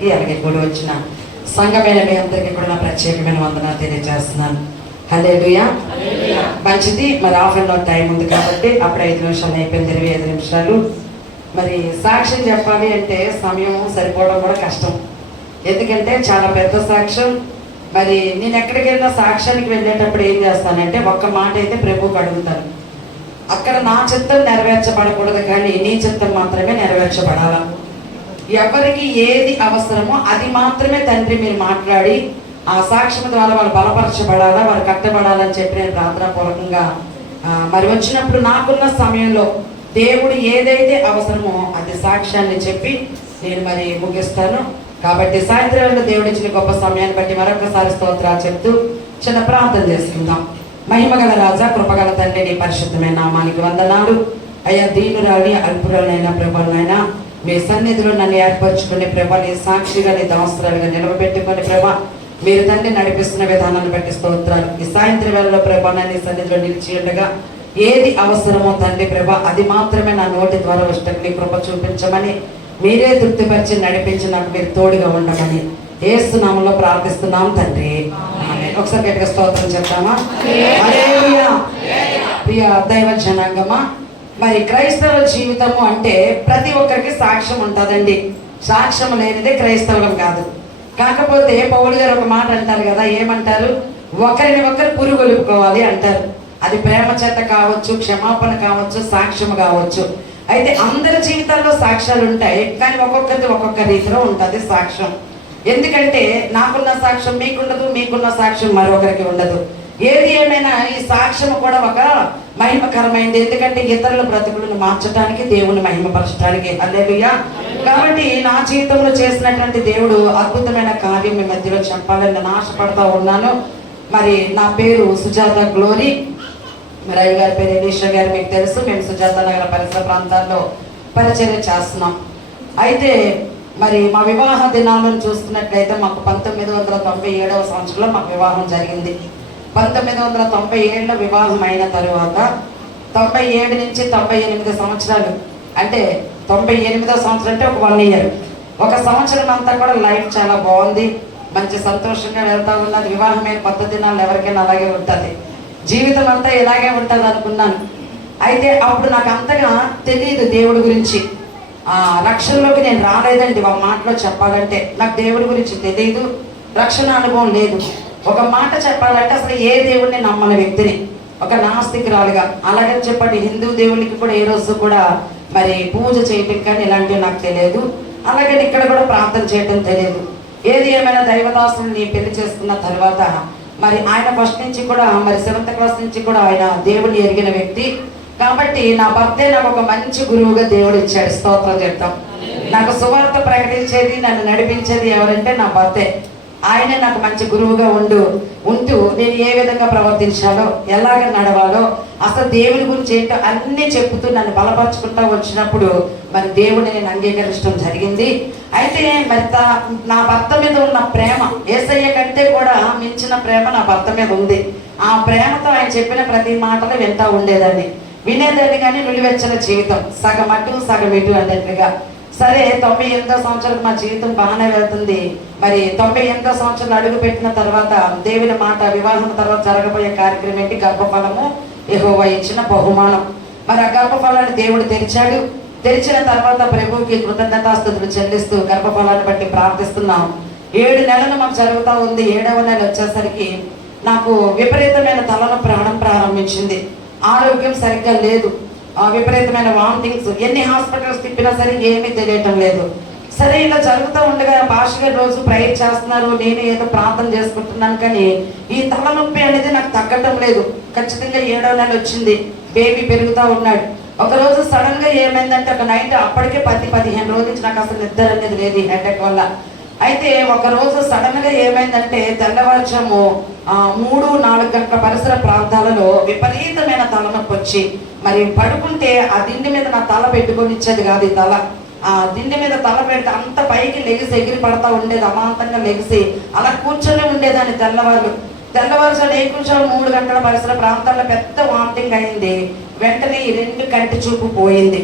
అలాగే గుడి వచ్చిన సంఘమైన మీ అందరికీ కూడా నా ప్రత్యేకమైన వందన తెలియజేస్తున్నాను. హలేలుయా మంచిది. మరి హాఫ్ అన్ అవర్ టైం ఉంది కాబట్టి అప్పుడు ఐదు నిమిషాలు అయిపోయింది ఇరవై ఐదు నిమిషాలు. మరి సాక్ష్యం చెప్పాలి అంటే సమయం సరిపోవడం కూడా కష్టం. ఎందుకంటే చాలా పెద్ద సాక్ష్యం. మరి నేను ఎక్కడికి వెళ్ళినా సాక్ష్యానికి వెళ్ళేటప్పుడు ఏం చేస్తానంటే ఒక్క మాట అయితే ప్రభువుకి అడుగుతాను. అక్కడ నా చిత్తం నెరవేర్చబడకూడదు కానీ నీ చిత్తం మాత్రమే నెరవేర్చబడాలా? ఎవరికి ఏది అవసరమో అది మాత్రమే తండ్రి మీరు మాట్లాడి ఆ సాక్ష్యం ద్వారా వాళ్ళు బలపరచబడాలా వారు కట్టబడాలని చెప్పి నేను ప్రార్థనాపూర్వకంగా మరి వచ్చినప్పుడు నాకున్న సమయంలో దేవుడు ఏదైతే అవసరమో అది సాక్ష్యాన్ని చెప్పి నేను మరి ముగిస్తాను. కాబట్టి సాయంత్రంలో దేవుడు ఇచ్చిన గొప్ప సమయాన్ని బట్టి మరొకసారి స్తోత్రాలు చెప్తూ చిన్న ప్రార్థన చేసుకుందాం. మహిమగల రాజా కృపగల తండ్రి నీ పరిశుద్ధమైన నామానికి వందనాలు. అయ్యా దీనురాలి అల్పురాలైన ప్రభులైనా మీ సన్నిధిలో నన్ను ఏర్పరచుకునే ప్రభ నీ సాక్షిగా నీ దాసరాలుగా నిలవబెట్టుకుని ప్రభ మీరు తండ్రి నడిపిస్తున్న విధానాన్ని బట్టి స్తోత్రాలు ఈ సాయంత్రం వేళలో ప్రభ నీ సన్నిధిలో నిలిచి ఉండగా ఏది అవసరమో తండ్రి ప్రభ అది మాత్రమే నా నోటి ద్వారా వచ్చటకు నీ కృప చూపించమని మీరే తృప్తిపరిచి నడిపించి నాకు మీరు తోడుగా ఉండమని ఏసునామంలో ప్రార్థిస్తున్నాం తండ్రి. ఒకసారి గట్టిగా స్తోత్రం చెప్తామా. ప్రియ దైవ జనాంగమా మరి క్రైస్తవ జీవితము అంటే ప్రతి ఒక్కరికి సాక్ష్యం ఉంటుందండి. సాక్ష్యం లేనిదే క్రైస్తవం కాదు. కాకపోతే పౌలు గారు ఒక మాట అంటారు కదా ఏమంటారు? ఒకరిని ఒకరు పురుగొలుపుకోవాలి అంటారు. అది ప్రేమ చేత కావచ్చు క్షమాపణ కావచ్చు సాక్ష్యం కావచ్చు. అయితే అందరి జీవితాల్లో సాక్ష్యాలు ఉంటాయి కానీ ఒక్కొక్కరిది ఒక్కొక్క రీతిలో ఉంటుంది సాక్ష్యం. ఎందుకంటే నాకున్న సాక్ష్యం మీకుండదు మీకున్న సాక్ష్యం మరొకరికి ఉండదు. ఏది ఏమైనా ఈ సాక్ష్యం కూడా ఒక మహిమకరమైంది. ఎందుకంటే ఇతరుల బ్రతుకులను మార్చడానికి దేవుని మహిమపరచడానికి అల్లేలుయ్యా కాబట్టి నా జీవితంలో చేసినటువంటి దేవుడు అద్భుతమైన కార్యం మీ మధ్యలో చెప్పాలని నేను ఆశపడతా ఉన్నాను. మరి నా పేరు సుజాత గ్లోరీ. మరి అయ్య గారి పేరు ఎలీషా గారు మీకు తెలుసు మేము సుజాత నగర పరిసర ప్రాంతాల్లో పరిచర్య చేస్తున్నాం. అయితే మరి మా వివాహ దినాలను చూస్తున్నట్లయితే మాకు పంతొమ్మిది వందల తొంభై ఏడవ సంవత్సరంలో మాకు వివాహం జరిగింది. పంతొమ్మిది వందల తొంభై ఏడులో వివాహం అయిన తరువాత తొంభై ఏడు నుంచి తొంభై ఎనిమిది సంవత్సరాలు అంటే తొంభై ఎనిమిదో సంవత్సరం అంటే ఒక వన్ ఇయర్ ఒక సంవత్సరం అంతా కూడా లైఫ్ చాలా బాగుంది మంచి సంతోషంగా వెళ్తా ఉన్నది వివాహమైన కొత్త దినాలు ఎవరికైనా అలాగే ఉంటుంది. జీవితం అంతా ఇలాగే ఉంటుంది అనుకున్నాను. అయితే అప్పుడు నాకు అంతగా తెలియదు దేవుడి గురించి. ఆ రక్షణలోకి నేను రాలేదండి ఒక మాటలో చెప్పాలంటే. నాకు దేవుడి గురించి తెలియదు రక్షణ అనుభవం లేదు. ఒక మాట చెప్పాలంటే అసలు ఏ దేవుడిని నమ్మని వ్యక్తిని? ఒక నాస్తికురాలుగా. అలాగని చెప్పండి హిందూ దేవునికి కూడా ఏ రోజు కూడా మరి పూజ చేయటం కానీ ఇలాంటివి నాకు తెలియదు. అలాగని ఇక్కడ కూడా ప్రార్థన చేయటం తెలియదు. ఏది ఏమైనా దైవదాసుని పెళ్ళి చేసుకున్న తర్వాత మరి ఆయన ఫస్ట్ నుంచి కూడా మరి సెవెంత్ క్లాస్ నుంచి కూడా ఆయన దేవుని ఎరిగిన వ్యక్తి. కాబట్టి నా భర్తే నాకు ఒక మంచి గురువుగా దేవుడు ఇచ్చాడు. స్తోత్రం చెప్తాం నాకు సువార్త ప్రకటించేది నన్ను నడిపించేది ఎవరంటే నా భర్తే. ఆయనే నాకు మంచి గురువుగా ఉండు ఉంటూ నేను ఏ విధంగా ప్రవర్తించాలో ఎలాగ నడవాలో అసలు దేవుని గురించి ఏంటో అన్నీ చెప్తూ నన్ను బలపరుచుకుంటూ వచ్చినప్పుడు మరి దేవుని నేను అంగీకరించడం జరిగింది. అయితే మరి నా భర్త మీద ఉన్న ప్రేమ ఏసయ్య కంటే కూడా మించిన ప్రేమ నా భర్త మీద ఉంది. ఆ ప్రేమతో ఆయన చెప్పిన ప్రతి మాటలు వింటా ఉండేదాన్ని. వినేదాన్ని కానీ నులివెచ్చని జీవితం. సగం అటు సగం ఇటు అన్నట్టుగా. సరే తొంభై ఎనిమిదో సంవత్సరాలకు మా జీవితం బాగానే వెళ్తుంది. మరి తొంభై ఎనిమిదో సంవత్సరాలు అడుగు పెట్టిన తర్వాత దేవుని మాట వివాహం తర్వాత జరగబోయే కార్యక్రమం ఏంటి? గర్భఫలము. ఎహోవా ఇచ్చిన బహుమానం. మరి ఆ గర్భఫలాన్ని దేవుడు తెరిచాడు. తెరిచిన తర్వాత ప్రభువుకి కృతజ్ఞతాస్థుతులు చెల్లిస్తూ గర్భఫలాన్ని బట్టి ప్రార్థిస్తున్నాం. ఏడు నెలలు మాకు జరుగుతూ ఉంది. ఏడవ నెల వచ్చేసరికి నాకు విపరీతమైన తలను ప్రాణం ప్రారంభించింది. ఆరోగ్యం సరిగ్గా లేదు. విపరీతమైన వామిటింగ్స్ ఎన్ని హాస్పిటల్స్ తిప్పినా సరే ఏమీ తెలియటం లేదు. సరే ఇలా జరుగుతూ ఉండగా భాషగా రోజు ప్రేయర్ చేస్తున్నారు. నేను ఏదో ప్రార్థన చేసుకుంటున్నాను కానీ ఈ తలనొప్పి అనేది నాకు తగ్గటం లేదు. ఖచ్చితంగా ఏడో నెల వచ్చింది. బేబీ పెరుగుతూ ఉన్నాడు. ఒక రోజు సడన్గా ఏమైందంటే ఒక నైట్ అప్పటికే పది పదిహేను రోజుల నుంచి నాకు అసలు నిద్ర అనేది లేదు ఈ హెడేక్ వల్ల. అయితే ఒక రోజు సడన్గా ఏమైందంటే తెల్లవారుజాము మూడు నాలుగు గంటల పరిసర ప్రాంతాలలో విపరీతమైన తలనొప్పి వచ్చి మరి పడుకుంటే ఆ దిండి మీద నా తల పెట్టుకొని ఇచ్చేది కాదు ఈ తల. ఆ దిండి మీద తల పెడితే అంత పైకి లెగిసి ఎగిరి పడతా ఉండేది అమాంతంగా లెగిసి. అలా కూర్చొని ఉండేదాన్ని తెల్లవారు. తెల్లవారుజాము ఏ కూర్చొని మూడు గంటల పరిసర ప్రాంతాల్లో పెద్ద వామిటింగ్ అయింది. వెంటనే ఈ రెండు కంటి చూపు పోయింది.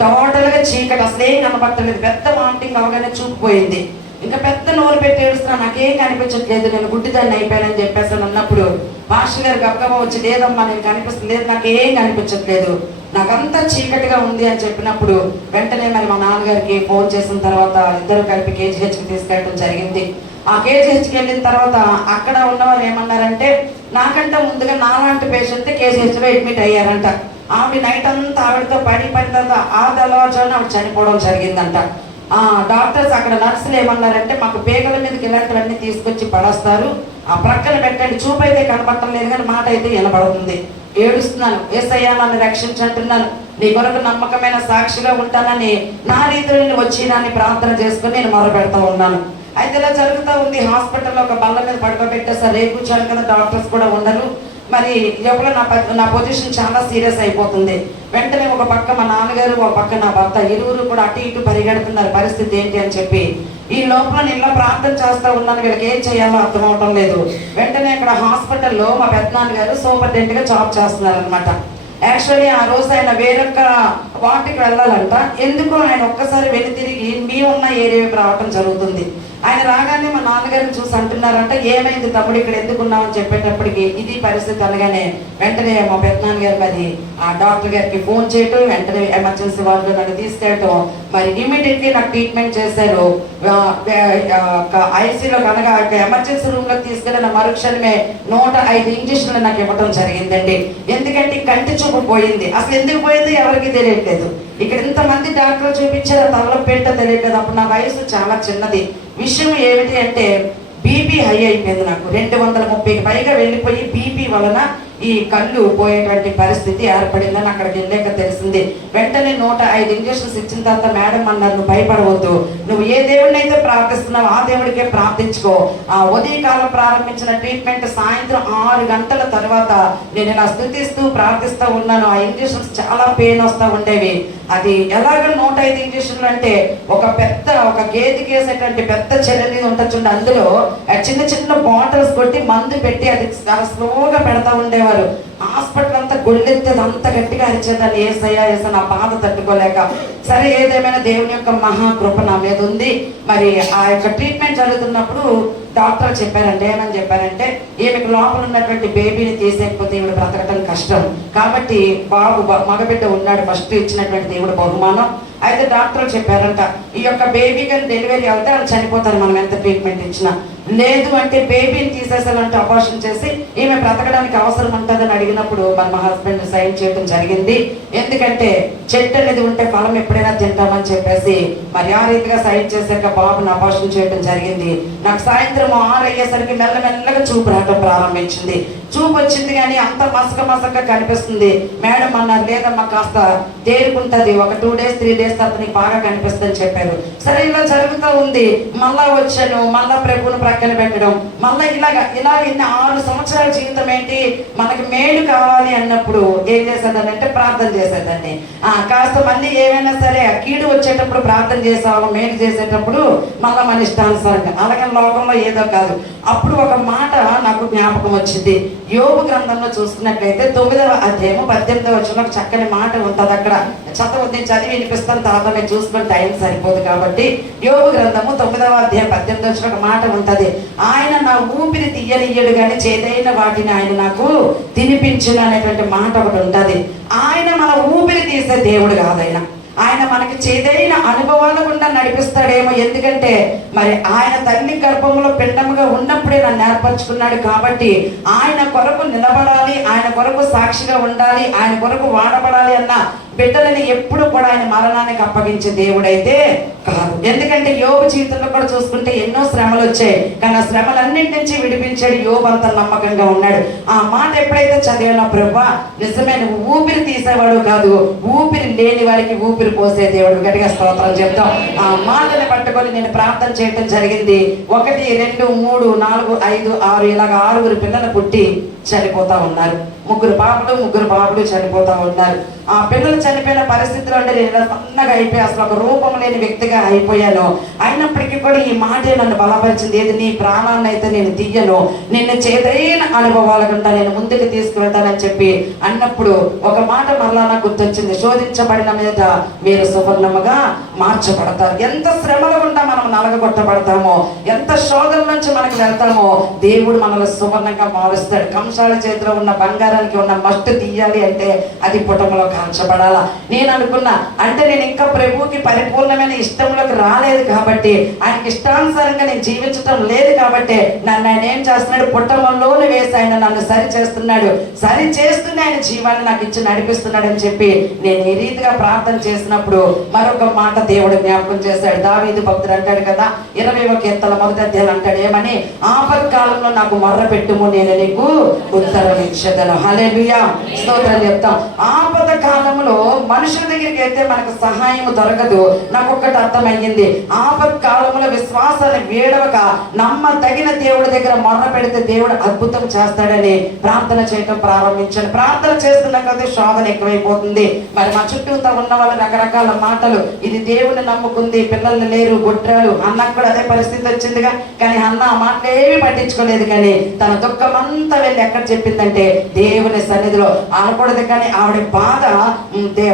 టోటల్గా చీకటి అసలేం కనపడలేదు పెద్ద వామిటింగ్ అవగానే చూపు పోయింది. ఇంకా పెద్ద నోరు పెట్టి ఏడుస్తున్నా నాకేం కనిపించట్లేదు నేను గుడ్డిదాన్ని అయిపోయానని చెప్పేసి అని ఉన్నప్పుడు పాస్టర్ గారు గబగబా వచ్చి లేదమ్మా నేను కనిపిస్తుంది లేదు నాకేం కనిపించట్లేదు నాకంతా చీకటిగా ఉంది అని చెప్పినప్పుడు వెంటనే మరి మా నాన్నగారికి ఫోన్ చేసిన తర్వాత ఇద్దరు కలిపి కేజీహెచ్కి తీసుకెళ్ళడం జరిగింది. ఆ కేజీహెచ్కి వెళ్ళిన తర్వాత అక్కడ ఉన్నవారు ఏమన్నారంటే నాకంటే ముందుగా నాలాంటి పేషెంట్ కేజీహెచ్లో అడ్మిట్ అయ్యారంట. ఆవిడ నైట్ అంతా ఆవిడతో పడి పడిన తర్వాత ఆ తెల్లవారుజామున ఆవిడ చనిపోవడం జరిగిందంట. డాక్టర్స్ అక్కడ నర్సులు ఏమన్నారంటే మాకు పేగల మీదకి ఇలాంటివన్నీ తీసుకొచ్చి పడేస్తారు. ఆ ప్రక్కన పెట్టండి. చూపు అయితే కనపడటం లేదు కానీ మాట అయితే వినబడుతుంది. ఏడుస్తున్నాను ఏసయ్యా నన్ను రక్షించంటున్నాను నీ కొరకు నమ్మకమైన సాక్షిగా ఉంటానని నా రీతిలో నేను వచ్చి నాన్ని ప్రార్థన చేసుకుని నేను మొదలు పెడతా ఉన్నాను. అయితే ఇలా జరుగుతూ ఉంది. హాస్పిటల్లో ఒక బల్ల మీద పడుకోబెట్టేసారు రేపు కూర్చోాలి కదా. డాక్టర్స్ కూడా ఉండరు. మరి ఎప్పుడు నా ప- నా పొజిషన్ చాలా సీరియస్ అయిపోతుంది. వెంటనే ఒక పక్క మా నాన్నగారు ఒక పక్క నా భర్త ఇరువురు కూడా అటు ఇటు పరిగెడుతున్నారు పరిస్థితి ఏంటి అని చెప్పి. ఈ లోపల నిన్న ప్రార్థన చేస్తూ ఉన్నాను వీళ్ళకి ఏం చేయాలో అర్థం అవటం లేదు. వెంటనే అక్కడ హాస్పిటల్లో మా పెద్దనాన్నగారు గారు గా జాబ్ చేస్తున్నారు అనమాట యాక్చువల్లీ ఆ రోజు ఆయన వేరొక వాటికి వెళ్ళాలంట. ఎందుకు ఆయన ఒక్కసారి వెళ్ళి తిరిగి మీ ఉన్న ఏరియాకి రావటం జరుగుతుంది. ఆయన రాగానే మా నాన్నగారిని చూసి అంటున్నారంట ఏమైంది తమ్ముడు ఇక్కడ ఎందుకు ఉన్నామని చెప్పేటప్పటికి ఇది పరిస్థితి అనగానే వెంటనే మా పెద్దనాన్న గారు మరి ఆ డాక్టర్ గారికి ఫోన్ చేయటం వెంటనే ఎమర్జెన్సీ వాళ్ళు నన్ను తీసుకెళ్ళటం. మరి ఇమీడియట్లీ నాకు ట్రీట్మెంట్ చేశారు. ఐసీలో కనుక ఎమర్జెన్సీ రూమ్లో తీసుకెళ్ళిన మరుక్షణమే నూట ఐదు ఇంజక్షన్లు నాకు ఇవ్వడం జరిగిందండి. ఎందుకంటే కంటి చూపు పోయింది. అసలు ఎందుకు పోయింది ఎవరికి తెలియట్లేదు. ఇక్కడ ఇంతమంది డాక్టర్లు చూపించారు? తలలో పెట్ట తెలియట్లేదు. అప్పుడు నా వయసు చాలా చిన్నది. విషయం ఏమిటి అంటే బీపీ హై అయిపోయింది నాకు. రెండు వందల ముప్పైకి పైగా వెళ్ళిపోయి బీపీ వలన ఈ కళ్ళు పోయేటువంటి పరిస్థితి ఏర్పడిందని అక్కడికి వెళ్ళాక తెలిసింది. వెంటనే నూట ఐదు ఇంజక్షన్స్ ఇచ్చిన తర్వాత మేడం అన్నారు నువ్వు భయపడవద్దు. నువ్వు ఏ దేవుడిని అయితే ప్రార్థిస్తున్నావు ఆ దేవుడికే ప్రార్థించుకో. ఆ ఉదయకాలం ప్రారంభించిన ట్రీట్మెంట్ సాయంత్రం ఆరు గంటల తర్వాత నేను ఇలా స్థుతిస్తూ ప్రార్థిస్తూ ఉన్నాను. ఆ ఇంజక్షన్స్ చాలా పెయిన్ వస్తూ ఉండేవి. అది ఎలాగ నూట ఐదు ఇంజక్షన్లు అంటే ఒక పెద్ద ఒక గేది వేసేటువంటి పెద్ద చెల్లెని ఉంటుంది అందులో ఆ చిన్న చిన్న బాటిల్స్ కొట్టి మందు పెట్టి అది చాలా స్లోగా పెడతా ఉండేవారు. హాస్పిటల్ అంతా గొళ్ళెత్తేది అంత గట్టిగా అరిచేదాన్ని ఏసయ్యా ఏసా నా బాధ తట్టుకోలేక. సరే ఏదేమైనా దేవుని యొక్క మహాకృప నా మీద ఉంది. మరి ఆ యొక్క ట్రీట్మెంట్ జరుగుతున్నప్పుడు డాక్టర్ చెప్పారంటే ఏమని చెప్పారంటే ఈమెకు లోపల ఉన్నటువంటి బేబీని తీసేయకపోతే ఈవిడ బ్రతకటం కష్టం. కాబట్టి బాబు మగబిడ్డ ఉన్నాడు ఫస్ట్ ఇచ్చినటువంటి దేవుడు బహుమానం. అయితే డాక్టర్ చెప్పారంట ఈ యొక్క బేబీ కానీ డెలివరీ అవుతే వాళ్ళు చనిపోతారు మనం ఎంత ట్రీట్మెంట్ ఇచ్చినా. లేదు అంటే బేబీని తీసేసాలంటే అపార్షన్ చేసి ఈమె బ్రతకడానికి అవసరం ఉంటుందని అడిగినప్పుడు మన మా హస్బెండ్ సైన్ చేయడం జరిగింది. ఎందుకంటే చెట్టు అనేది ఉంటే ఫలం ఎప్పుడైనా తింటామని చెప్పేసి మరి ఆ రీతిగా సైన్ చేశాక బాబుని అపార్షన్ చేయడం జరిగింది. నాకు సాయంత్రం ఆరు అయ్యేసరికి మెల్లమెల్లగా చూపు రావడం ప్రారంభించింది. చూపు వచ్చింది కానీ అంత మసక మసక కనిపిస్తుంది. మేడం అన్నారు లేదమ్మా కాస్త తేరుకుంటుంది. ఒక టూ డేస్ త్రీ డేస్ తర్వాత నీకు బాగా కనిపిస్తుంది చెప్పారు. సరే ఇలా జరుగుతూ ఉంది. మళ్ళా వచ్చాను. మళ్ళా ప్రభువును పక్కన పెట్టడం. మళ్ళీ ఇలాగ ఇలాగ ఇన్ని ఆరు సంవత్సరాల జీవితం ఏంటి? మనకి మేలు కావాలి అన్నప్పుడు ఏం చేసేదాన్ని అంటే ప్రార్థన చేసేదాన్ని ఆ కాస్త మళ్ళీ ఏమైనా సరే ఆ కీడు వచ్చేటప్పుడు ప్రార్థన చేసేవాళ్ళం మేలు చేసేటప్పుడు మళ్ళీ మన ఇష్టానుసారంగా. అలాగే లోకంలో ఏదో కాదు. అప్పుడు ఒక మాట నాకు జ్ఞాపకం వచ్చింది. యోగు గ్రంథంలో చూసుకున్నట్లయితే తొమ్మిదవ అధ్యాయము పద్దెనిమిదవ వచ్చిన ఒక చక్కని మాట ఉంటుంది అక్కడ. చదవద్దు చదివి వినిపిస్తాను తర్వాత నేను చూసుకుని టైం సరిపోదు కాబట్టి యోగు గ్రంథము తొమ్మిదవ అధ్యాయం పద్దెనిమిది వచ్చిన ఒక మాట ఉంటుంది. ఆయన నా ఊపిరి తీయనియ్యడు కానీ చేదైన వాటిని ఆయన నాకు తినిపించును అనేటువంటి మాట ఒకటి ఉంటది. ఆయన మన ఊపిరి తీసే దేవుడు కాదైనా. ఆయన మనకి చేదైన అనుభవాల గుండా నడిపిస్తాడేమో. ఎందుకంటే మరి ఆయన తల్లి గర్భంలో పిండముగా ఉన్నప్పుడే నన్ను ఏర్పరచుకున్నాడు కాబట్టి ఆయన కొరకు నిలబడాలి ఆయన కొరకు సాక్షిగా ఉండాలి ఆయన కొరకు వాడబడాలి అన్న బిడ్డలని ఎప్పుడు కూడా ఆయన మరణానికి అప్పగించే దేవుడైతే కాదు. ఎందుకంటే యోగ జీవితంలో కూడా చూసుకుంటే ఎన్నో శ్రమలు వచ్చాయి. కానీ ఆ శ్రమలన్నింటి నుంచి విడిపించాడు యోగ అంత నమ్మకంగా ఉన్నాడు. ఆ మాట ఎప్పుడైతే చదివిన ప్రభా నిజమైన ఊపిరి తీసేవాడు కాదు. ఊపిరి లేని వారికి ఊపిరి పోసే దేవుడు. గట్టిగా స్తోత్రం చెప్తాం. ఆ మాటని పట్టుకొని నేను ప్రార్థన చేయటం జరిగింది. ఒకటి రెండు మూడు నాలుగు ఐదు ఆరు ఇలాగ ఆరుగురు పిల్లలు పుట్టి చనిపోతా ఉన్నారు. ముగ్గురు పాపలు ముగ్గురు బాబులు చనిపోతా ఉన్నారు. ఆ పిల్లలు చనిపోయిన పరిస్థితిలో అంటే నేను సన్నగా అయిపోయి అసలు ఒక రూపం లేని వ్యక్తిగా అయిపోయాను. అయినప్పటికీ కూడా ఈ మాటే నన్ను బలపరిచింది. ఏది నీ ప్రాణాన్ని అయితే నేను తీయను. నిన్ను చేదైన అనుభవాల గుండా నేను ముందుకు తీసుకువెళ్తానని చెప్పి అన్నప్పుడు ఒక మాట మరలా నాకు గుర్తొచ్చింది. శోధించబడిన మీద మీరు సువర్ణముగా మార్చబడతారు. ఎంత శ్రమల గుండా మనం నలగొట్టబడతామో ఎంత శోధన నుంచి మనకు వెళ్తామో దేవుడు మనల్ని సువర్ణంగా మారుస్తాడు. కంసాల చేతిలో ఉన్న బంగారానికి ఉన్న మస్ట్ తీయాలి అంటే అది పుటములో కాల్చబడాలా నేను అనుకున్నా అంటే నేను ఇంకా ప్రభువుకి పరిపూర్ణమైన ఇష్టంలోకి రాలేదు కాబట్టి ఆయనకి ఇష్టానుసారంగా నేను జీవించటం లేదు కాబట్టి నన్ను ఆయన ఏం చేస్తున్నాడు? పుట్టమంలోనే వేసి ఆయన నన్ను సరి చేస్తున్నాడు సరి చేస్తూనే ఆయన జీవాన్ని నాకు ఇచ్చి నడిపిస్తున్నాడు అని చెప్పి నేను ఈ రీతిగా ప్రార్థన చేసినప్పుడు మరొక మాట దేవుడు జ్ఞాపకం చేశాడు. దావీదు భక్తుడు అంటాడు కదా ఇరవై ఒక ఎత్తల మొదటి అధ్యాయులు అంటాడు ఏమని? ఆపత్కాలంలో నాకు మర్ర పెట్టుము నేను నీకు ఉత్తరం ఇచ్చేదను. హల్లెలూయా. స్తోత్రం చెప్తాం. ఆపద కాలంలో మనుషుల దగ్గరికి అయితే మనకు సహాయం దొరకదు. నాకు ఒక్కటి అర్థమయ్యింది. ఆపత్ కాలంలో విశ్వాసాన్ని వేడవక నమ్మదగిన దేవుడి దగ్గర మొర్ర పెడితే దేవుడు అద్భుతం చేస్తాడని ప్రార్థన చేయటం ప్రారంభించాను ప్రార్థన చేస్తున్న కొద్దీ శోధన ఎక్కువైపోతుంది. మరి మా చుట్టూతో ఉన్న వాళ్ళ రకరకాల మాటలు ఇది దేవుని నమ్ముకుంది పిల్లలు లేరు గుట్రాలు అన్నకు కూడా అదే పరిస్థితి వచ్చిందిగా. కానీ అన్న ఆ మాటలు ఏమీ పట్టించుకోలేదు కానీ తన దుఃఖం అంతా వెళ్ళి ఎక్కడ చెప్పిందంటే దేవుని సన్నిధిలో అనకూడదు కానీ ఆవిడ బాధ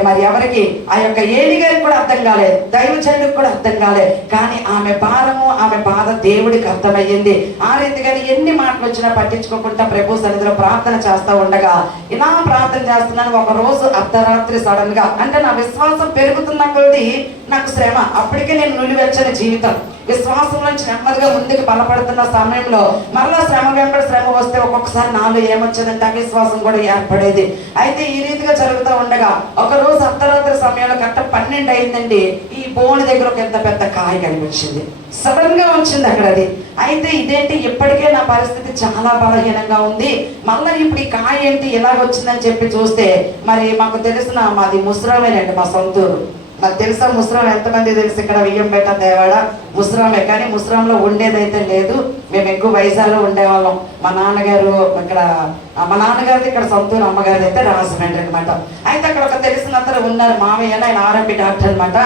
మరి ఎవరికి? ఆ యొక్క ఏలి గారికి కూడా అర్థం కాలేదు. దైవజనుడికి కూడా అర్థం కాలేదు. కానీ ఆమె భారము ఆమె బాధ దేవుడికి అర్థమయ్యింది. ఆ రీతిగానే ఎన్ని మాటలు వచ్చినా పట్టించుకోకుండా ప్రభు సన్నిధిలో ప్రార్థన చేస్తూ ఉండగా ఇలా ప్రార్థన చేస్తున్నాను. ఒక రోజు అర్ధరాత్రి సడన్గా అంటే నా విశ్వాసం పెరుగుతున్న కొద్దీ నాకు శ్రమ. అప్పటికే నేను నులివెచ్చని జీవితం. విశ్వాసం నుంచి నెమ్మదిగా ముందుకు బలపడుతున్న సమయంలో మరలా శ్రమ వెంబడి శ్రమ వస్తే ఒక్కొక్కసారి నాలో ఏమొచ్చేదంటే అవిశ్వాసం కూడా ఏర్పడేది. అయితే ఈ రీతిగా జరుగుతూ ఉండగా ఒక రోజు అర్ధరాత్రి సమయంలో కట్ట పన్నెండు అయిందండి. ఈ బోని దగ్గర ఒక ఎంత పెద్ద కాయ కనిపించింది సడన్గా వచ్చింది అక్కడ అది అయితే ఇదేంటి? ఇప్పటికే నా పరిస్థితి చాలా బలహీనంగా ఉంది. మళ్ళీ ఇప్పుడు ఈ కాయ ఏంటి? ఇలాగ వచ్చిందని చెప్పి చూస్తే మరి మాకు తెలిసిన మాది ముసరామేనండి మా సొంతూరు. నాకు తెలుసా ముస్రాం ఎంతమంది తెలుసు? ఇక్కడ వెయ్యంపేట దేవాడ. ముస్రామే కానీ ముస్రాంలో ఉండేదైతే లేదు. మేము ఎక్కువ వైజాగ్లో ఉండేవాళ్ళం. మా నాన్నగారు ఇక్కడ మా నాన్నగారిది ఇక్కడ సొంతూరు అమ్మగారిది అయితే రాజమండ్రి అనమాట అయితే అక్కడ ఒక తెలిసిన ఉన్నారు మామయ్య ఆయన ఆర్ఎంపి డాక్టర్ అనమాట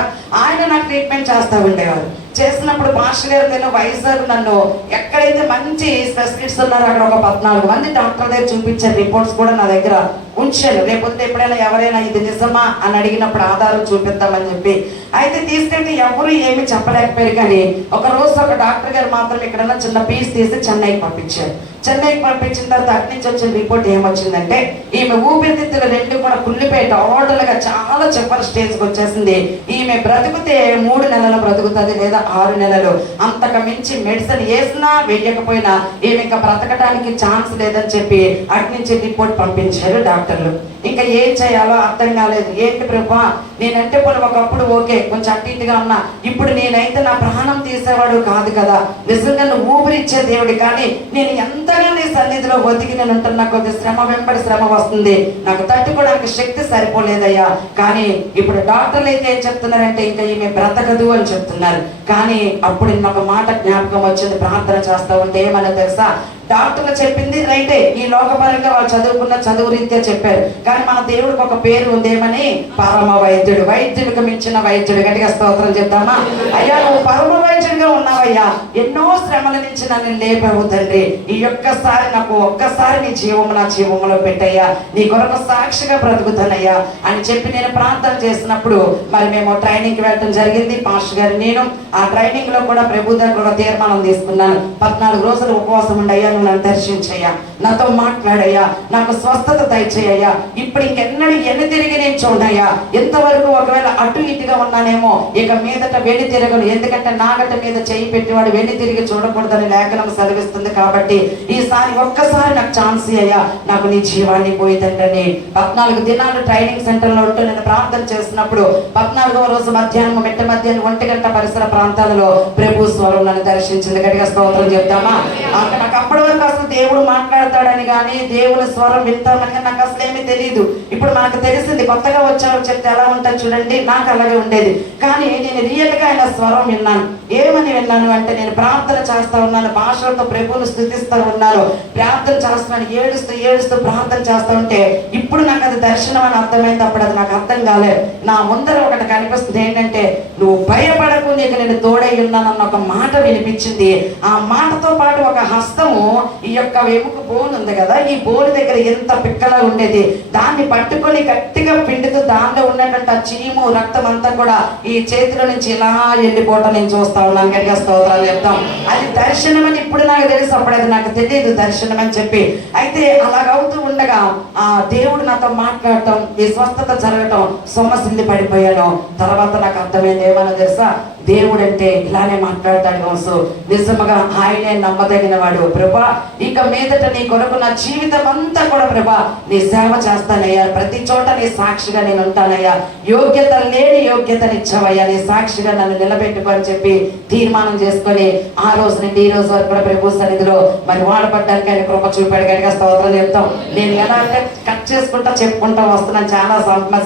ఆయన నాకు ట్రీట్మెంట్ చేస్తూ ఉండేవారు. చేసినప్పుడు మాస్టర్ గారు నేను వైజాగ్ నన్ను ఎక్కడైతే మంచి స్పెసిఫిట్స్ ఉన్నారో అక్కడ ఒక పద్నాలుగు మంది డాక్టర్ దగ్గర చూపించారు. రిపోర్ట్స్ కూడా నా దగ్గర ఉంచాను లేకపోతే ఎప్పుడైనా ఎవరైనా ఇది నిజమా అని అడిగినప్పుడు ఆధారం చూపిద్దామని చెప్పి. అయితే తీసుకెళ్తే ఎవరు ఏమి చెప్పలేకపోయారు కానీ ఒక రోజు ఒక డాక్టర్ గారు మాత్రం ఇక్కడ చిన్న పీస్ తీసి చెన్నైకి పంపించారు. చెన్నైకి పంపించిన తర్వాత అటు నుంచి వచ్చిన రిపోర్ట్ ఏమొచ్చిందంటే ఈమె ఊపిరితిత్తులు రెండు కూడా కుళ్ళిపోయి టోటల్గా చాలా చెప్పర్ స్టేజ్కి వచ్చేసింది. ఈమె బ్రతికితే మూడు నెలలు బ్రతుకుతుంది లేదా ఆరు నెలలు. అంతకు మించి మెడిసిన్ వేసినా వేయకపోయినా ఈమె ఇంకా బ్రతకడానికి ఛాన్స్ లేదని చెప్పి అటు నుంచి రిపోర్ట్ పంపించారు డాక్టర్లు. ఇంకా ఏం చేయాలో అర్థం కాలేదు. ఏంటి ప్రభా? నేనంటే పోనీ ఒకప్పుడు ఓకే కొంచెం అటు ఇటుగా ఉన్నా. ఇప్పుడు నేనైతే నా ప్రాణం తీసేవాడు కాదు కదా. నిజంగా నువ్వు ఊపిరిచ్చే దేవుడి కానీ నేను ఎంతగా నీ సన్నిధిలో బతికి నేను ఉంటున్నా కొద్ది శ్రమ వెంబడి శ్రమ వస్తుంది. నాకు తట్టుకోవడానికి శక్తి సరిపోలేదయ్యా. కానీ ఇప్పుడు డాక్టర్లు అయితే ఏం చెప్తున్నారంటే ఇంకా ఈమె బ్రతకదు అని చెప్తున్నారు. కానీ అప్పుడు నాకు మాట జ్ఞాపకం వచ్చింది. ప్రార్థన చేస్తా ఉంటే ఏమన్నా తెలుసా? డాక్టర్లు చెప్పింది రైటే. ఈ లోకపరంగా వాళ్ళు చదువుకున్న చదువు రీత్యా చెప్పారు. కానీ మన దేవుడికి ఒక పేరు ఉందేమని? పరమ వైద్యుడు. వైద్యుడికి మించిన వైద్యుడు. గట్టిగా స్తోత్రం చెప్తామా? అయ్యా నువ్వు పరమ వైద్యుడిగా ఉన్నావయ్యా. ఎన్నో శ్రమల నుంచి నన్ను లేపవు తండ్రి. ఈ ఒక్కసారి నాకు ఒక్కసారి నీ జీవము నా జీవములో పెట్టయ్యా. నీ కొరకు సాక్షిగా బ్రతుకుతానయ్యా అని చెప్పి నేను ప్రార్థన చేసినప్పుడు మరి మేము ట్రైనింగ్కి వెళ్ళడం జరిగింది. పాస్టర్ గారు నేను ఆ ట్రైనింగ్లో కూడా ప్రభు దగ్గర తీర్మానం తీసుకున్నాను. పద్నాలుగు రోజులు ఉపవాసం ఉండయ్యా నువ్వు నన్ను దర్శించయ్యా. నాతో మాట్లాడయ్యా. నాకు స్వస్థత దయచేయ్యా ఇప్పుడు ఇంకెన్నడూ ఎన్ని తిరిగి నేను చూడయ్యా. ఎంతవరకు ఒకవేళ అటు ఇటుగా ఉన్నానేమో ఇక మీదట వెళ్ళి తిరగను. ఎందుకంటే నాగట మీద చేయి పెట్టేవాడు వెళ్ళి తిరిగి చూడకూడదని లేఖనం సెలవిస్తుంది కాబట్టి ఈసారి ఒక్కసారి నాకు ఛాన్స్ అయ్యా నాకు నీ జీవాన్ని పోయితండ్రని పద్నాలుగు దినాలు ట్రైనింగ్ సెంటర్లో ఉంటూ నేను ప్రార్థన చేసినప్పుడు పద్నాలుగవ రోజు మధ్యాహ్నం మిట్ట మధ్యాహ్నం ఒంటి గంట పరిసర ప్రాంతాలలో ప్రభు స్వరం నన్ను దర్శించింది. గట్టిగా స్తోత్రం చెప్తామా? నాకు నాకు అప్పటి వరకు అసలు దేవుడు మాట్లాడతాడని కానీ దేవుని స్వరం వింటామని నాకు అసలు ఏమీ తెలియదు ఇప్పుడు మనకు తెలిసింది కొత్తగా వచ్చారో చెప్తే ఎలా ఉంటుంది చూడండి నాకు అలాగే ఉండేది. కానీ నేను రియల్గా ఆయన స్వరం విన్నాను. ఏమని విన్నాను అంటే నేను ప్రార్థన చేస్తా ఉన్నాను భాషలతో ప్రభువును స్థుతిస్తూ ఉన్నాను. ప్రార్థన చేస్తున్నాను ఏడుస్తూ ఏడుస్తూ ప్రార్థన చేస్తా ఉంటే ఇప్పుడు నాకు అది దర్శనం అని అర్థమైంది అప్పుడు అది నాకు అర్థం కాలేదు నా ముందర ఒకటి కనిపిస్తుంది ఏంటంటే నువ్వు భయపడకు నీకు నేను తోడై ఉన్నానన్న ఒక మాట వినిపించింది. ఆ మాటతో పాటు ఒక హస్తము ఈ యొక్క వెముక బోన్ ఉంది కదా ఈ బోన్ దగ్గర ఎంత పిక్కలా ఉండేది దాన్ని పట్టుకొని గట్టిగా పిండితో దానిలో ఉన్నటువంటి ఆ చీము రక్తం అంతా కూడా ఈ చేతిలో నుంచి ఇలా వెళ్ళిపోవటం నేను చూస్తా ఉన్నాను. గట్టిగా స్తోత్రాలు చెప్తాం. అది దర్శనం అని ఇప్పుడు నాకు తెలిసి అప్పుడు నాకు తెలియదు దర్శనం అని చెప్పి. అయితే అలాగవుతూ ఉండగా ఆ దేవుడు నాతో మాట్లాడటం ఈ స్వస్థత జరగటం సొమ్మసింది పడిపోయాను. తర్వాత నాకు అర్థమైంది ఏమన్నా తెలుసా? దేవుడు అంటే ఇలానే మాట్లాడతాడు వంశు నిజముగా ఆయనే నమ్మదగిన వాడు ప్రభా ఇక మీదట నీ కొరకు నా జీవితం అంతా కూడా ప్రభా నీ సేవ చేస్తానయ్యా. ప్రతి చోట నీ సాక్షిగా నేను ఉంటానయ్యా. యోగ్యత లేని యోగ్యతనిచ్చావయ్యా. నీ సాక్షిగా నన్ను నిలబెట్టుకోని చెప్పి తీర్మానం చేసుకొని ఆ రోజు నుండి ఈ రోజు వరకు కూడా ప్రభు సన్నిధిలో మరి వాడబడ్డానికి ఆయన కృప చూపాడు కనుక స్తోత్రం చెప్తాం. నేను ఎలా అంటే కట్ చేసుకుంటా చెప్పుకుంటా వస్తున్నాను. చాలా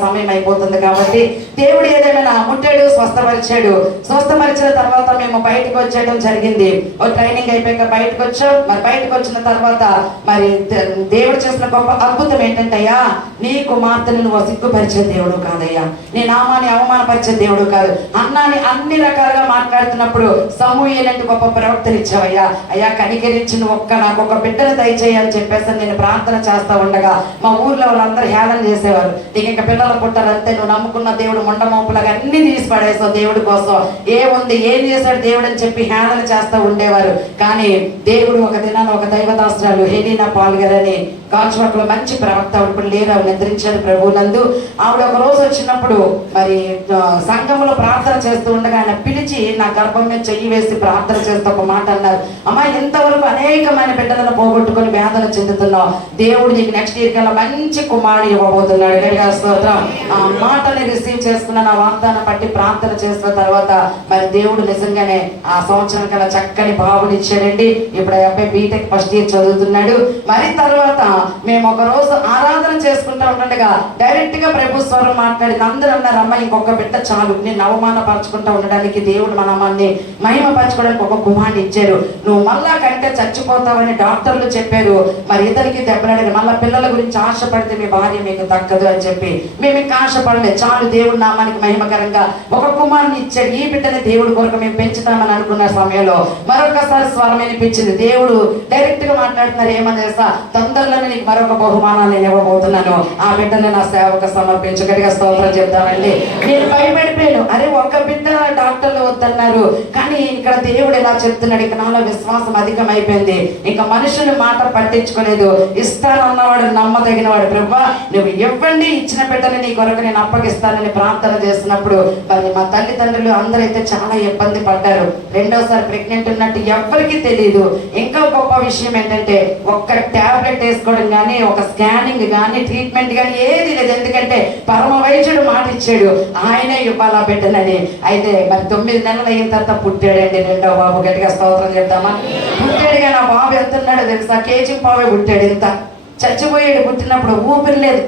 సమయం అయిపోతుంది కాబట్టి దేవుడు ఏదేమైనా ముట్టాడు స్వస్థపరిచాడు. స్వస్థపరిచిన తర్వాత మేము బయటకు వచ్చేయడం జరిగింది. ఓ ట్రైనింగ్ అయిపోయాక బయటకు వచ్చాం. మరి బయటకు వచ్చిన తర్వాత మరి దేవుడు చేసిన గొప్ప అద్భుతం ఏంటంటే అయ్యా నీ కుమార్తెను నువ్వు సిగ్గుపరిచే దేవుడు కాదయ్యా. నీ నామాన్ని అవమానపరిచే దేవుడు కాదు. అన్నాని అన్ని రకాలుగా మాట్లాడుతున్నప్పుడు సమూహలంటే గొప్ప ప్రవక్తలు ఇచ్చావయ్యా. అయ్యా కనికరించిన ఒక్క నాకు ఒక బిడ్డను దయచేయి చెప్పేసి నేను ప్రార్థన చేస్తా ఉండగా మా ఊర్లో వాళ్ళందరూ హేళన చేసేవారు. నీకు ఇంకా పిల్లలు పుట్టారంతే నువ్వు నమ్ముకున్న దేవుడు మొండమోపులాగా అన్ని తీసి పడేసావు దేవుడి కోసం. ఏముంది ఏం చేశాడు దేవుడు అని చెప్పి హేళన చేస్తూ ఉండేవారు. కానీ దేవుడు ఒక దినాన ఒక దైవదాస్త్రాలు హెలీనా పాల్ గారని కాల్చువట్లో మంచి ప్రవక్త ఇప్పుడు లేరు ఆవిడ నిద్రించారు ప్రభు నందు. ఆవిడ ఒక రోజు వచ్చినప్పుడు మరి సంఘంలో ప్రార్థన చేస్తూ ఉండగా ఆయన పిలిచి నా గర్భం మీద చెయ్యి వేసి ప్రార్థన చేస్తూ ఒక మాట అన్నారు. అమ్మా ఇంతవరకు అనేకమైన బిడ్డలను పోగొట్టుకొని వేదన చెందుతున్నావు. దేవుడు నీకు నెక్స్ట్ ఇయర్ కల్లా మంచి కుమారుడు ఇవ్వబోతున్నాడు. స్తోత్రం. ఆ మాటని రిసీవ్ చేసుకున్న నా వాగ్దానం బట్టి ప్రార్థన చేసిన తర్వాత మరి దేవుడు నిజంగానే ఆ సంవత్సరం కల్లా చక్కని బాబుని ఇచ్చాడండి. ఇప్పుడు ఆ అబ్బాయి బీటెక్ ఫస్ట్ ఇయర్ చదువుతున్నాడు. మరి తర్వాత మేము ఒక రోజు ఆరాధన చేసుకుంటా ఉండగా డైరెక్ట్గా ప్రభు స్వరం మాట్లాడింది అందరూ అన్నారు అమ్మ ఇంకొక బిడ్డ చాలు. నేను అవమానపరచుకుంటూ ఉండడానికి దేవుడు మన అమ్మాన్ని మహిమపరచుకోవడానికి ఒక గుమాన్ని ఇచ్చారు. నువ్వు మళ్ళా కంటే చచ్చిపోతావని డాక్టర్లు చెప్పారు. మరి ఇతనికి దెబ్బలాడి మళ్ళా పిల్లల గురించి ఆశపడితే మీ భార్య మీకు తగ్గదు అని చెప్పి. మేము ఇంకా ఆశపడలేదు చాలు దేవుడు నామానికి మహిమకరంగా ఒక కుమారుని ఇచ్చాడు. ఈ బిడ్డని దేవుడు కొరకు మేము పెంచుతామని అనుకున్న సమయంలో మరొకసారి స్వరం వినిపించింది. దేవుడు డైరెక్ట్గా మాట్లాడుతున్నారు ఏమని తెలుసా? తొందరలోనే నీకు మరొక బహుమానాన్ని నేను ఇవ్వబోతున్నాను. ఆ బిడ్డను నా సేవకు సమర్పించు. గట్టిగా స్తోత్రం చెప్తానండి నేను భయపడిపోయాను. అరే ఒక్క బిడ్డ డాక్టర్లు వద్దన్నారు. కానీ ఇక్కడ దేవుడు ఎలా చెప్తున్నాడు. ఇక నాలో విశ్వాసం అధికమైపోయింది. ఇంకా మనుషులు మాట పట్టించుకోలేదు. ఇస్తానన్నవాడు నమ్మదగిన వాడు ప్రభా నువ్వు ఇవ్వండి. ఇచ్చిన బిడ్డని నీ కొరకు నేను అప్పగిస్తానని ప్రార్థన చేస్తున్నప్పుడు మరి మా తల్లిదండ్రులు అందరూ అయితే చాలా ఇబ్బంది పడ్డారు రెండోసారి ప్రెగ్నెంట్ ఉన్నట్టు ఎవ్వరికీ తెలియదు ఇంకా గొప్ప విషయం ఏంటంటే ఒక్క టాబ్లెట్ వేసుకోవడం కానీ ఒక స్కానింగ్ కానీ ట్రీట్మెంట్ కానీ ఏది లేదు. ఎందుకంటే పరమ వైద్యుడు మాట ఇచ్చాడు ఆయనే ఇవ్వాలా బిడ్డనని. అయితే మరి తొమ్మిది నెలలు అయిన తర్వాత పుట్టాడండి రెండో బాబు. గట్టిగా స్తోత్రం చెప్తామా? పుట్టాడు కానీ ఆ బాబు ఎంతున్నాడో తెలుసా? కేజీ పావే పుట్టాడు ఇంత చచ్చిపోయాడు పుట్టినప్పుడు ఊపిరి లేదు.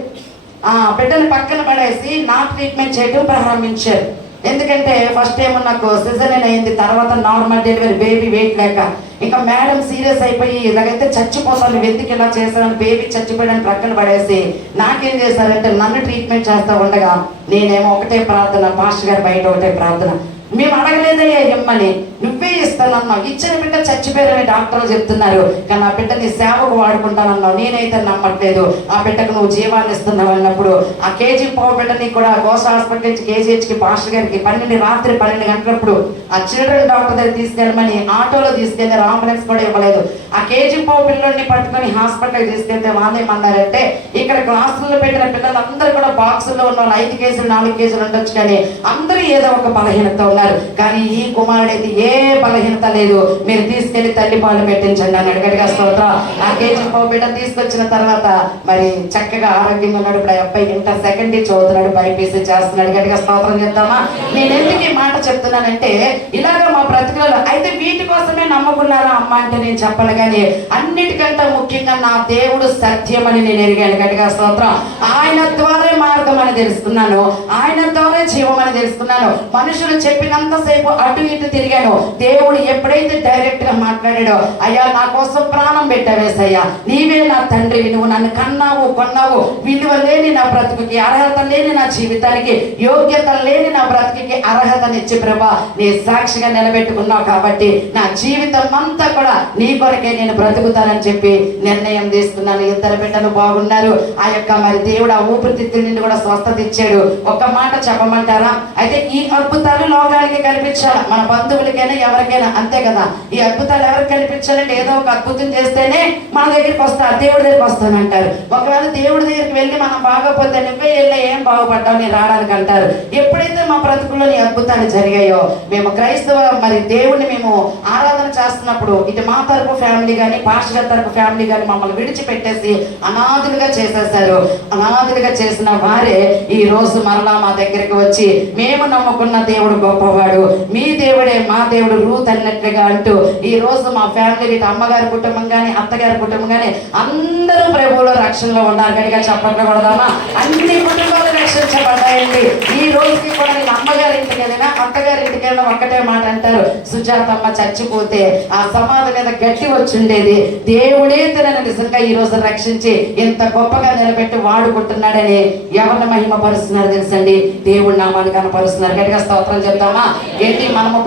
ఆ బిడ్డను పక్కన పడేసి నా ట్రీట్మెంట్ చేయడం ప్రారంభించారు. ఎందుకంటే ఫస్ట్ ఏమో నాకు సిజరీన్ అయింది తర్వాత నార్మల్ డెలివరీ బేబీ వెయిట్ లేక. ఇంకా మేడం సీరియస్ అయిపోయి ఇలాగైతే చచ్చిపోతాను ఎందుకు ఇలా చేశాను బేబీ చచ్చిపోయాడని ప్రక్కన పడేసి నాకేం చేశారంటే నన్ను ట్రీట్మెంట్ చేస్తూ ఉండగా నేనేమో ఒకటే ప్రార్థన పాస్టర్ గారు బయట ఒకటే ప్రార్థన. మేము అడగలేదయ్యా ఇమ్మని నువ్వే ఇస్తానన్నావు. ఇచ్చిన బిడ్డ చచ్చిపోయారని డాక్టర్లు చెప్తున్నారు. కానీ ఆ బిడ్డని సేవకు వాడుకుంటానన్నావు. నేనైతే నమ్మట్లేదు. ఆ బిడ్డకు నువ్వు జీవాన్ని ఇస్తున్నావు అన్నప్పుడు ఆ కేజీ పావు బిడ్డని కూడా గోస హాస్పిటల్ నుంచి కేజీహెచ్కి పాస్టర్ గారికి పన్నెండు రాత్రి పన్నెండు గంటలప్పుడు ఆ చిల్డ్రన్ డాక్టర్ దగ్గర తీసుకెళ్ళమని ఆటోలో తీసుకెళ్ళారు అంబులెన్స్ కూడా ఇవ్వలేదు. ఆ కేజీ పావు పిల్లల్ని పట్టుకొని హాస్పిటల్కి తీసుకెళ్తే వాళ్ళేమన్నారంటే ఇక్కడ క్లాసుల్లో పెట్టిన పిల్లలందరూ కూడా బాక్సుల్లో ఉన్న ఐదు కేజీలు నాలుగు కేజీలు ఉండొచ్చు కానీ అందరూ ఏదో ఒక బలహీనత ఉన్నారు. కానీ ఈ కుమారుడైతే ఏ ఏ బలహీనత లేదు మీరు తీసుకెళ్ళి తల్లి పాలు పెట్టించండి అని అడగడిగా స్తోత్ర. ఆ కేజీ పావు బిడ్డ? తీసుకొచ్చిన తర్వాత మరి చక్కగా ఆరోగ్యంగా ఉన్నాడు ఇప్పుడు ఆ అబ్బాయి ఇంటర్ సెకండ్ ఇయర్ చదువుతున్నాడు బైపీసీ చేస్తున్నాడు. గట్టిగా స్తోత్రం చెప్తామా నేను ఎందుకు ఈ మాట చెప్తున్నానంటే ఇలాగ మా బ్రతుకులలో అయితే వీటి కోసమే నమ్ముకున్నారా అమ్మ అంటే నేను చెప్పను కానీ అన్నిటికంటే ముఖ్యంగా నా దేవుడు సత్యం అని నేను ఎరిగాను గట్టిగా స్తోత్రం. ఆయన ద్వారా మార్గం అని తెలుసుకున్నాను. ఆయన ద్వారా జీవం అని తెలుసుకున్నాను. మనుషులు చెప్పినంతసేపు అటు ఇటు తిరిగాను. దేవుడు ఎప్పుడైతే డైరెక్ట్గా మాట్లాడాడో అయ్యా నా కోసం ప్రాణం పెట్టవేసయ్యా నీవే నా తండ్రి నువ్వు నన్ను కన్నావు కొన్నావు. విలువ లేని నా బ్రతుకుకి అర్హత లేని నా జీవితానికి యోగ్యత లేని నా బ్రతుకుకి అర్హతనిచ్చి ప్రభా నీ సాక్షిగా నిలబెట్టుకున్నావు కాబట్టి నా జీవితం అంతా కూడా నీ కొరకే నేను బ్రతుకుతానని చెప్పి నిర్ణయం తీసుకున్నాను. ఇద్దరు బిడ్డలు బాగున్నారు. ఆ యొక్క మరి దేవుడు ఆ ఊపిరితిత్తుల నుండి కూడా స్వస్థత ఇచ్చాడు. ఒక్క మాట చెప్పమంటారా? అయితే ఈ అద్భుతాలు లోకానికి కనిపించాలి? మన బంధువులకి బంధువులకైనా ఎవరికైనా అంతే కదా. ఈ అద్భుతాలు ఎవరికి కనిపించాలంటే ఏదో ఒక అద్భుతం చేస్తేనే మన దగ్గరికి వస్తారు. దేవుడి దగ్గరికి వస్తానంటారు. ఒకవేళ దేవుడి దగ్గరికి వెళ్ళి మనం బాగోపోతే నువ్వే వెళ్ళి ఏం బాగుపడ్డావు నేను రావడానికి అంటారు. ఎప్పుడైతే మా బ్రతుకుల్లో నీ అద్భుతాలు జరిగాయో మేము క్రైస్తవ మరి దేవుడిని మేము ఆరాధన చేస్తున్నప్పుడు ఇటు మా తరపు ఫ్యామిలీ కానీ పాస్టర్ తరపు ఫ్యామిలీ కానీ మమ్మల్ని విడిచిపెట్టేసి అనాథులుగా చేసేసారు అనాథులుగా చేసిన వారే ఈ రోజు మరలా మా దగ్గరికి వచ్చి మేము నమ్ముకున్న దేవుడు గొప్పవాడు. మీ దేవుడే మా దేవుడు రూత్ తల్లినట్లుగా అంటూ ఈ రోజు మా ఫ్యామిలీ ఇటు అమ్మగారి కుటుంబం కానీ అత్తగారి కుటుంబం కానీ అందరూ ప్రభువులో రక్షణలో ఉన్నారు. కనుక చెప్పకూడదామా అన్ని కుటుంబాలు రక్షించబడ్డాయండి. ఈ రోజుకి కూడా నేను అమ్మగారి ఇంటికి వెళ్ళినా అత్తగారి ఇంటికి వెళ్ళినా ఒక్కటే మాట అంటారు. సుజాతమ్మ చచ్చిపోతే ఆ సమాధి మీద గట్టి వచ్చి ఉండేది దేవుడే తనని నిజంగా ఈ రోజు రక్షించి ఇంత గొప్పగా నిలబెట్టి వాడుకుంటున్నాడని ఎవరిని మహిమపరుస్తున్నారు తెలుసండి? దేవుడు నామాన్ని కనపరుస్తున్నారు. గట్టిగా స్తోత్రం చెప్తామా? ఏంటి మనము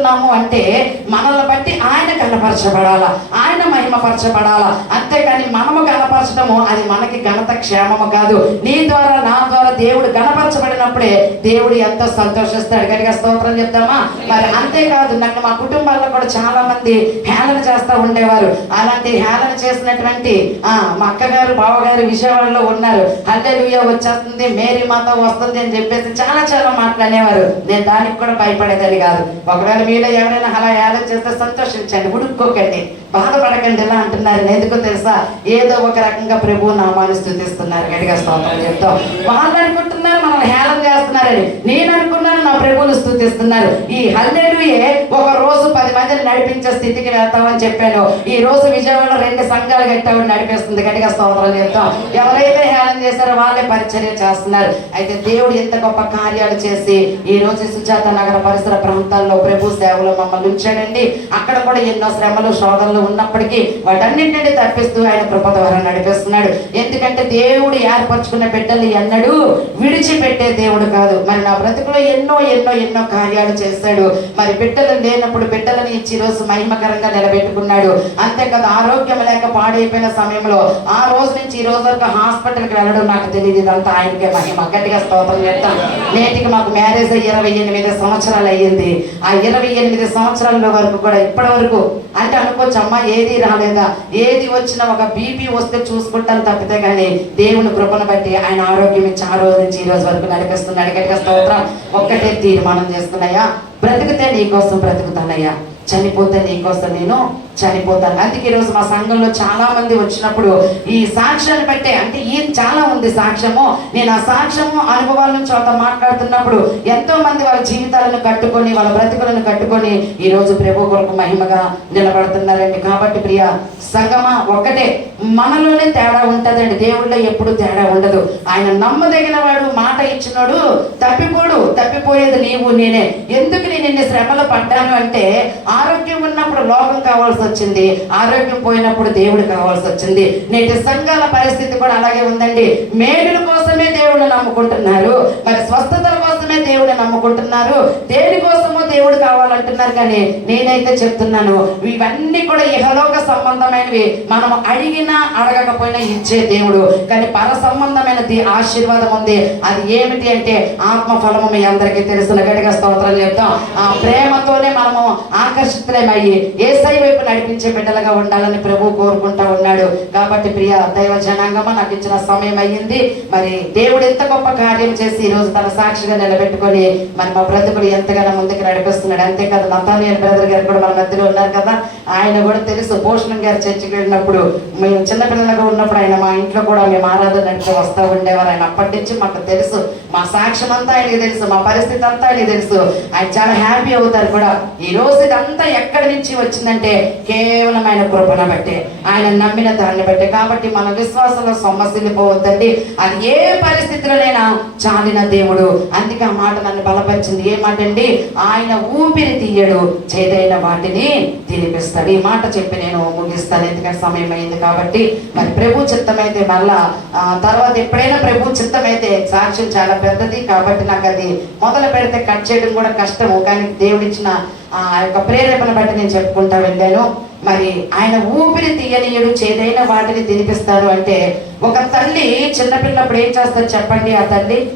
బ్రతుకుతున్నాము అంటే మనల్ని బట్టి ఆయన కనపరచబడాలా? ఆయన మహిమపరచబడాలా? అంతేకాని మనము కనపరచడము అది మనకి ఘనత క్షేమము కాదు. నీ ద్వారా నా ద్వారా దేవుడు కనపరచబడినప్పుడే దేవుడు ఎంతో సంతోషిస్తాడు. కనుక స్తోత్రం చెప్తామా? మరి అంతేకాదు నన్ను మా కుటుంబాల్లో కూడా చాలా మంది హేళన చేస్తూ ఉండేవారు. అలాంటి హేళన చేసినటువంటి ఆ మా అక్కగారు బావగారు విజయవాడలో ఉన్నారు. హల్లెలూయా వచ్చేస్తుంది మేరీ మాత వస్తుంది అని చెప్పేసి చాలా చాలా మాట్లాడేవారు. నేను దానికి కూడా భయపడేదని కాదు. ఒకవేళ మీలో ఎవరైనా అలా హేళన చేస్తే సంతోషించండి ఉడుక్కోకండి. బాధపడకండి ఎలా అంటున్నారు. ఎందుకో తెలుసా? ఏదో ఒక రకంగా ప్రభు నామాన్ని స్థుతిస్తున్నారు. గడిగా స్తోత్రం చెప్తాం. వాళ్ళు అనుకుంటున్నారు మనల్ని హేళన చేస్తున్నారని. నేను అనుకున్నాను నా ప్రభువును స్థుతిస్తున్నారు. ఈ హల్లెలూయే ఒక రోజు పది మందిని నడిపించే స్థితికి వెళ్తామని చెప్పాను. ఈ రోజు విజయవాడలో రెండు సంఘాలు కట్టామని నడిపిస్తుంది. గట్టిగా స్తోత్రం చెప్తాం. ఎవరైతే హేళన చేశారో వాళ్ళే పరిచర్య చేస్తున్నారు. అయితే దేవుడు ఎంత గొప్ప కార్యాలు చేసి ఈ రోజు సుజాత నగర పరిసర ప్రాంతాల్లో ప్రభు సేవలో మమ్మల్ని ఉంచాడండి. అక్కడ కూడా ఎన్నో శ్రమలు శోధనలు ఉన్నప్పటికీ వాటన్నింటినీ తప్పిస్తూ ఆయన కృప ద్వారా నడిపిస్తున్నాడు. ఎందుకంటే దేవుడు ఏర్పరచుకున్న బిడ్డలు ఎన్నడూ విడిచిపెట్టే దేవుడు కాదు. మరి నా బ్రతుకులో ఎన్నో ఎన్నో ఎన్నో కార్యాలు చేస్తాడు మరి బిడ్డలు లేనప్పుడు బిడ్డలను ఇచ్చి రోజు మహిమకరంగా నిలబెట్టుకున్నాడు. అంతేకాదు ఆరోగ్యం లేక పాడైపోయిన సమయంలో ఆ రోజు నుంచి ఈ రోజు వరకు హాస్పిటల్కి వెళ్ళడం నాకు తెలియదు. ఇదంతా ఆయనకే మహిమ. గట్టిగా స్తోత్రం చెప్తాం నేటికి మాకు మ్యారేజ్ అయ్యి ఇరవై ఎనిమిది సంవత్సరాలు అయ్యింది. ఆ ఇరవై ఎనిమిది సంవత్సరాల వరకు కూడా ఇప్పటి వరకు అంటే అనుకోవచ్చు? అమ్మా ఏది రాలేదా? ఏది వచ్చినా ఒక బీపీ వస్తే చూసుకుంటాను తప్పితే కానీ దేవుని కృపను బట్టి ఆయన ఆరోగ్యం ఇచ్చి ఆ రోజు నుంచి ఈ రోజు వరకు నడిపిస్తున్నాడు. గట్టిగా స్తోత్రం ఒక్కటే తీర్మానం చేస్తున్నాయా? బ్రతికితే నీకోసం బ్రతుకుతానయ్యా. చనిపోతే నీకోసం నేను చనిపోతాను. అందుకే ఈరోజు మా సంఘంలో చాలా మంది వచ్చినప్పుడు ఈ సాక్ష్యాన్ని బట్టే అంటే ఈ చాలా ఉంది సాక్ష్యము నేను ఆ సాక్ష్యము అనుభవాల నుంచి వాళ్ళతో మాట్లాడుతున్నప్పుడు ఎంతో మంది వాళ్ళ జీవితాలను కట్టుకొని వాళ్ళ బ్రతుకులను కట్టుకొని ఈ రోజు ప్రభు కొరకు మహిమగా నిలబడుతున్నారండి. కాబట్టి ప్రియ సంగమా ఒక్కటే. మనలోనే తేడా ఉంటుందండి. దేవుళ్ళో ఎప్పుడు తేడా ఉండదు. ఆయన నమ్మదగిన వాడు మాట ఇచ్చినోడు తప్పిపోడు. తప్పిపోయేది నీవు నేనే. ఎందుకు నేను ఇన్ని శ్రమలు పడ్డాను అంటే ఆరోగ్యం ఉన్నప్పుడు లోకం కావాల్సి వచ్చింది ఆరోగ్యం పోయినప్పుడు దేవుడు కావాల్సి వచ్చింది. నేటి సంఘాల పరిస్థితి కూడా అలాగే ఉందండి. మేలుల కోసమే దేవుడు నమ్ముకుంటున్నారు మరి స్వస్థతల కోసమే దేవుడు నమ్ముకుంటున్నారు దేనికోసమో దేవుడు కావాలంటున్నారు కానీ నేనైతే చెప్తున్నాను ఇవన్నీ కూడా ఇహలోక సంబంధమైనవి. మనం అడిగినా అడగకపోయినా ఇచ్చే దేవుడు. కానీ పర సంబంధమైనది ఆశీర్వాదం ఉంది. అది ఏమిటి అంటే ఆత్మ ఫలము మీ అందరికీ తెలిసిన గడిగా స్తోత్రాలు చెప్తాం. ఆ ప్రేమతోనే మనము ఆకర్షితులమయ్యి ఏసై వైపు నడిపించే బిడ్డలుగా ఉండాలని ప్రభు కోరుకుంటా ఉన్నాడు. కాబట్టి ప్రియ దైవ జనాంగమా నాకు ఇచ్చిన సమయం అయ్యింది. మరి దేవుడు ఎంత గొప్ప కార్యం చేసి ఈ రోజు తన సాక్షిగా నిలబెట్టుకొని మరి మా బ్రతుకుడు ఎంతగానో ముందుకు నడిపిస్తున్నాడు. అంతేకాదు నతానియల్ బ్రదర్ గారు కూడా మన మధ్యలో ఉన్నారు కదా. ఆయన కూడా తెలుసు భూషణం గారు చర్చకి వెళ్ళినప్పుడు మేము చిన్నపిల్లలుగా ఉన్నప్పుడు ఆయన మా ఇంట్లో కూడా మేము ఆరాధన నడిచి వస్తూ ఉండేవారు. ఆయన అప్పటి నుంచి మాకు తెలుసు. మా సాక్ష్యం అంతా ఆయనకి తెలుసు మా పరిస్థితి అంతా ఆయనకి తెలుసు. ఆయన చాలా హ్యాపీ అవుతారు కూడా. ఈ రోజు ఇదంతా ఎక్కడి నుంచి వచ్చిందంటే కేవలం ఆయన కృపణ బట్టే. ఆయన నమ్మిన దాన్ని బట్టే. కాబట్టి మన విశ్వాసంలో సొమ్మసిల్లిపోవద్దండి. అది ఏ పరిస్థితిలోనైనా చాలిన దేవుడు. అందుకే ఆ మాట నన్ను బలపరిచింది. ఏ అండి? ఆయన ఊపిరి తీయడు చేదైన వాటిని తినిపిస్తాడు. ఈ మాట చెప్పి నేను ముగిస్తాను. ఎందుకంటే సమయం అయింది కాబట్టి. మరి ప్రభు చిత్తమైతే మళ్ళా తర్వాత ఎప్పుడైనా ప్రభు చిత్తమైతే సాక్ష్యం చాలా పెద్దది. కాబట్టి నాకు అది మొదలు పెడితే కట్ చేయడం కూడా కష్టము. కానీ దేవుడిచ్చిన ఆ యొక్క ప్రేరేపణ బట్టి నేను చెప్పుకుంటా వెళ్ళాను. మరి ఆయన ఊపిరి తీయనీయుడు చేదైన వాటిని తినిపిస్తాడు అంటే ఒక తల్లి చిన్నపిల్లప్పుడు ఏం చేస్తారు చెప్పండి ఆ తల్లి?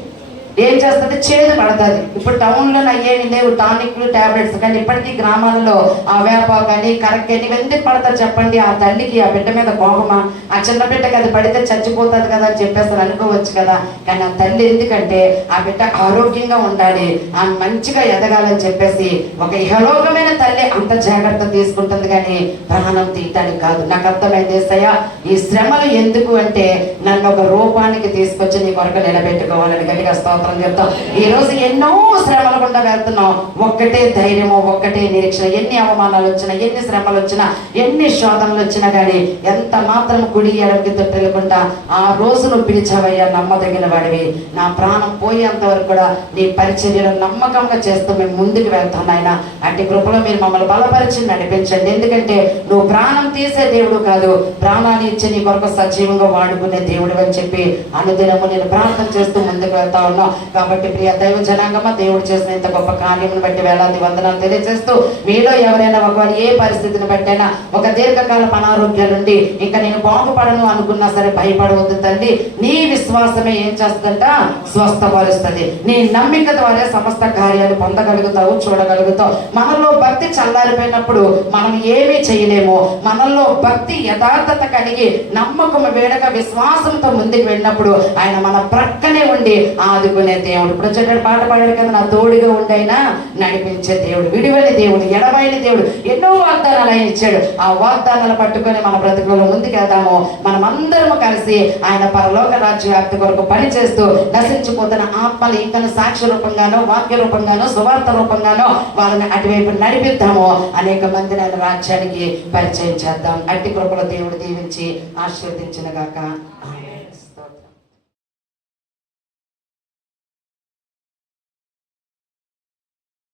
ఏం చేస్తుంది? చేదు పడుతుంది. ఇప్పుడు టౌన్లో అయ్యేవి లేవు టానిక్లు టాబ్లెట్స్ కానీ ఇప్పటికీ గ్రామాలలో ఆ వేప కానీ కరెక్ట్ కానీ ఎందుకు పడతారు చెప్పండి. ఆ తల్లికి ఆ బిడ్డ మీద కోపమా? ఆ చిన్న బిడ్డకి అది పడితే చచ్చిపోతుంది కదా అని చెప్పేస్తారు అనుకోవచ్చు కదా. కానీ ఆ తల్లి ఎందుకంటే ఆ బిడ్డ ఆరోగ్యంగా ఉండాలి. ఆ మంచిగా ఎదగాలని చెప్పేసి ఒక ఇహలోకమైన తల్లి అంత జాగ్రత్త తీసుకుంటుంది కానీ ప్రాణం తీయటానికి కాదు. నాకు అర్థమైంది ఏసయ్య ఈ శ్రమలు ఎందుకు అంటే నన్ను ఒక రూపానికి తీసుకొచ్చి నీ కొరకు నిలబెట్టుకోవాలని గట్టిగా స్తోత్రం చెప్తాం. ఈ రోజు ఎన్నో శ్రమలు గుండా వెళ్తున్నాం. ఒక్కటే ధైర్యము ఒక్కటే నిరీక్షణ. ఎన్ని అవమానాలు వచ్చినా ఎన్ని శ్రమలు వచ్చినా ఎన్ని శోధనలు వచ్చినా కానీ ఎంత మాత్రం గుడి ఎడమకి తొట్టెలకుండా ఆ రోజు నువ్వు పిలిచావయ్యా నమ్మదగిన వాడివి. నా ప్రాణం పోయేంత వరకు కూడా నీ పరిచర్యలు నమ్మకంగా చేస్తూ మేము ముందుకు వెళ్తాం ఆయన అట్టి కృపలో మీరు మమ్మల్ని బలపరిచి నడిపించండి. ఎందుకంటే నువ్వు ప్రాణం తీసే దేవుడు కాదు ప్రాణాన్ని ఇచ్చి నీ కొరకు సజీవంగా వాడుకునే దేవుడు అని చెప్పి అనుదినము నేను ప్రార్థన చేస్తూ ముందుకు వెళ్తా ఉన్నా. కాబట్టి ప్రియ దైవ జనాంగమ దేవుడు చేసిన ఇంత గొప్ప కార్యమును బట్టి వేలాది వందనాలు తెలియజేస్తూ మీలో ఎవరైనా ఒకవేళ ఏ పరిస్థితిని బట్టైనా ఒక దీర్ఘకాల అనారోగ్యం నుండి ఇంకా నేను బాగుపడను అనుకున్నా సరే భయపడవద్దు తండ్రి నీ విశ్వాసమే ఏం చేస్తుందంట? స్వస్థపరుస్తుంది నీ నమ్మిక ద్వారా సమస్త కార్యాలు పొందగలుగుతావు చూడగలుగుతావు. మనలో భక్తి చల్లారిపోయినప్పుడు మనం ఏమీ చేయలేము. మనలో భక్తి యథార్థత కలిగి నమ్మకం వేడక విశ్వాసంతో ముందుకు వెళ్ళినప్పుడు ఆయన మన ప్రక్కనే ఉండి ఆదుకుని దేవుడు. ఇప్పుడు వచ్చేటప్పుడు పాట పాడాడు కదా నా తోడుగా ఉండైనా నడిపించే దేవుడు. విడివలే దేవుడు ఎడమైన దేవుడు. ఎన్నో వాగ్దానాలు ఆయన ఇచ్చాడు. ఆ వాగ్దానాలు పట్టుకొని మన బ్రతుకులో ముందుకెళ్దాము. మనమందరము కలిసి ఆయన పరలోక రాజ్య వ్యాప్తి కొరకు పని చేస్తూ నశించిపోతున్న ఆత్మలు ఇంకా సాక్షి రూపంగానో వాక్య రూపంగానో సువార్త రూపంగానో వాళ్ళని అటువైపు నడిపిద్దాము. అనేక మందిని ఆయన రాజ్యానికి పరిచయం చేద్దాం. అట్టి కృపలో దేవుడు దీవించి ఆశీర్వదించిన గాక.